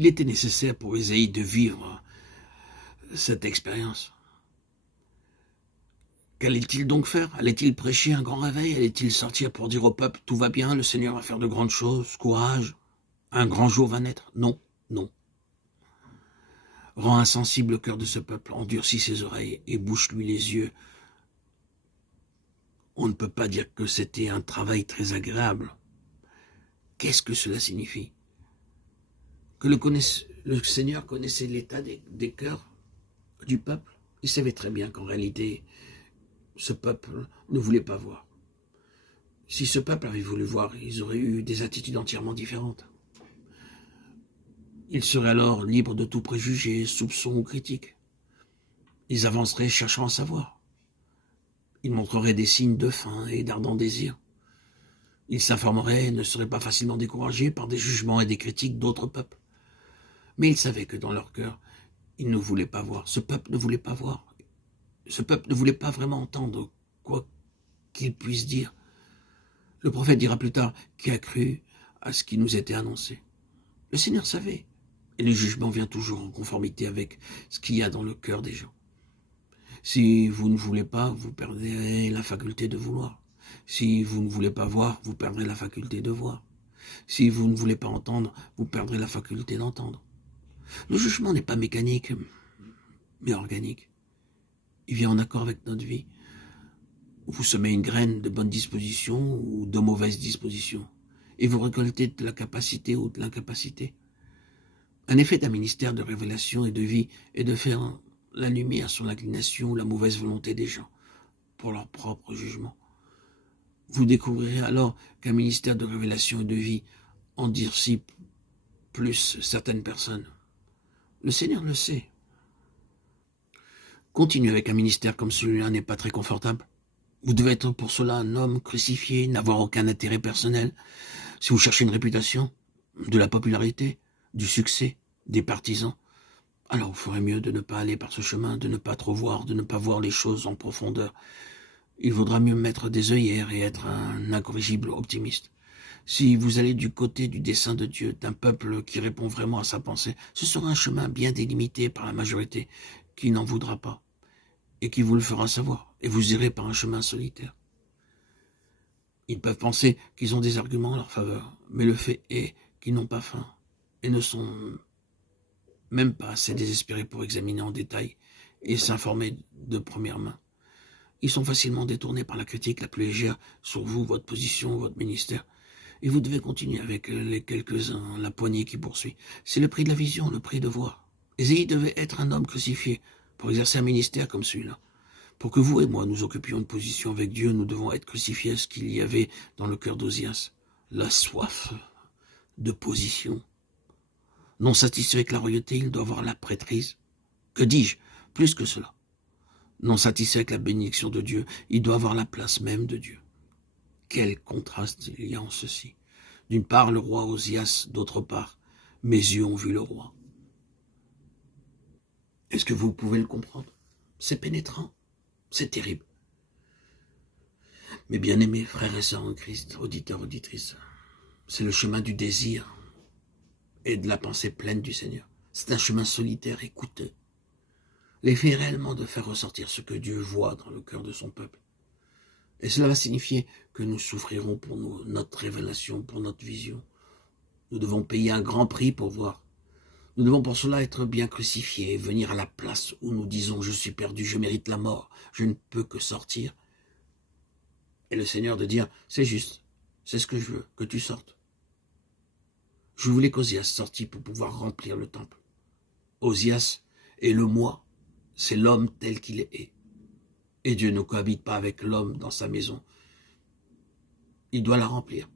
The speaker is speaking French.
Il était nécessaire pour Ésaïe de vivre cette expérience. Qu'allait-il donc faire? Allait-il prêcher un grand réveil? Allait-il sortir pour dire au peuple, tout va bien, le Seigneur va faire de grandes choses, courage, un grand jour va naître? Non, non. Rends insensible le cœur de ce peuple, endurcis ses oreilles et bouche-lui les yeux. On ne peut pas dire que c'était un travail très agréable. Qu'est-ce que cela signifie? Que le Seigneur connaissait l'état des cœurs du peuple. Il savait très bien qu'en réalité, ce peuple ne voulait pas voir. Si ce peuple avait voulu voir, ils auraient eu des attitudes entièrement différentes. Ils seraient alors libres de tout préjugé, soupçon ou critique. Ils avanceraient cherchant à savoir. Ils montreraient des signes de faim et d'ardent désir. Ils s'informeraient et ne seraient pas facilement découragés par des jugements et des critiques d'autres peuples. Mais ils savaient que dans leur cœur, ils ne voulaient pas voir. Ce peuple ne voulait pas voir. Ce peuple ne voulait pas vraiment entendre quoi qu'il puisse dire. Le prophète dira plus tard qui a cru à ce qui nous était annoncé. Le Seigneur savait. Et le jugement vient toujours en conformité avec ce qu'il y a dans le cœur des gens. Si vous ne voulez pas, vous perdrez la faculté de vouloir. Si vous ne voulez pas voir, vous perdrez la faculté de voir. Si vous ne voulez pas entendre, vous perdrez la faculté d'entendre. Le jugement n'est pas mécanique, mais organique. Il vient en accord avec notre vie. Vous semez une graine de bonne disposition ou de mauvaise disposition, et vous récoltez de la capacité ou de l'incapacité. Un effet d'un ministère de révélation et de vie est de faire la lumière sur l'inclination ou la mauvaise volonté des gens pour leur propre jugement. Vous découvrirez alors qu'un ministère de révélation et de vie endurcit plus certaines personnes. Le Seigneur le sait. Continuer avec un ministère comme celui-là n'est pas très confortable. Vous devez être pour cela un homme crucifié, n'avoir aucun intérêt personnel. Si vous cherchez une réputation, de la popularité, du succès, des partisans, alors vous ferez mieux de ne pas aller par ce chemin, de ne pas trop voir, de ne pas voir les choses en profondeur. Il vaudra mieux mettre des œillères et être un incorrigible optimiste. Si vous allez du côté du dessein de Dieu, d'un peuple qui répond vraiment à sa pensée, ce sera un chemin bien délimité par la majorité qui n'en voudra pas et qui vous le fera savoir. Et vous irez par un chemin solitaire. Ils peuvent penser qu'ils ont des arguments en leur faveur, mais le fait est qu'ils n'ont pas faim et ne sont même pas assez désespérés pour examiner en détail et s'informer de première main. Ils sont facilement détournés par la critique la plus légère sur vous, votre position, votre ministère. Et vous devez continuer avec les quelques-uns, la poignée qui poursuit. C'est le prix de la vision, le prix de voir. Ésaïe devait être un homme crucifié pour exercer un ministère comme celui-là. Pour que vous et moi nous occupions une position avec Dieu, nous devons être crucifiés à ce qu'il y avait dans le cœur d'Ozias. La soif de position. Non satisfait avec la royauté, il doit avoir la prêtrise. Que dis-je? Plus que cela. Non satisfait avec la bénédiction de Dieu, il doit avoir la place même de Dieu. Quel contraste il y a en ceci. D'une part, le roi Ozias, d'autre part, mes yeux ont vu le roi. Est-ce que vous pouvez le comprendre? C'est pénétrant, c'est terrible. Mes bien-aimés frères et sœurs en Christ, auditeurs, auditrices, c'est le chemin du désir et de la pensée pleine du Seigneur. C'est un chemin solitaire et coûteux. L'effet est réellement de faire ressortir ce que Dieu voit dans le cœur de son peuple. Et cela va signifier que nous souffrirons pour notre révélation, pour notre vision. Nous devons payer un grand prix pour voir. Nous devons pour cela être bien crucifiés et venir à la place où nous disons « Je suis perdu, je mérite la mort, je ne peux que sortir ». Et le Seigneur de dire « C'est juste, c'est ce que je veux, que tu sortes ». Je voulais qu'Ozias sortît pour pouvoir remplir le temple. Ozias est le moi, c'est l'homme tel qu'il est. Et Dieu ne cohabite pas avec l'homme dans sa maison. Il doit la remplir.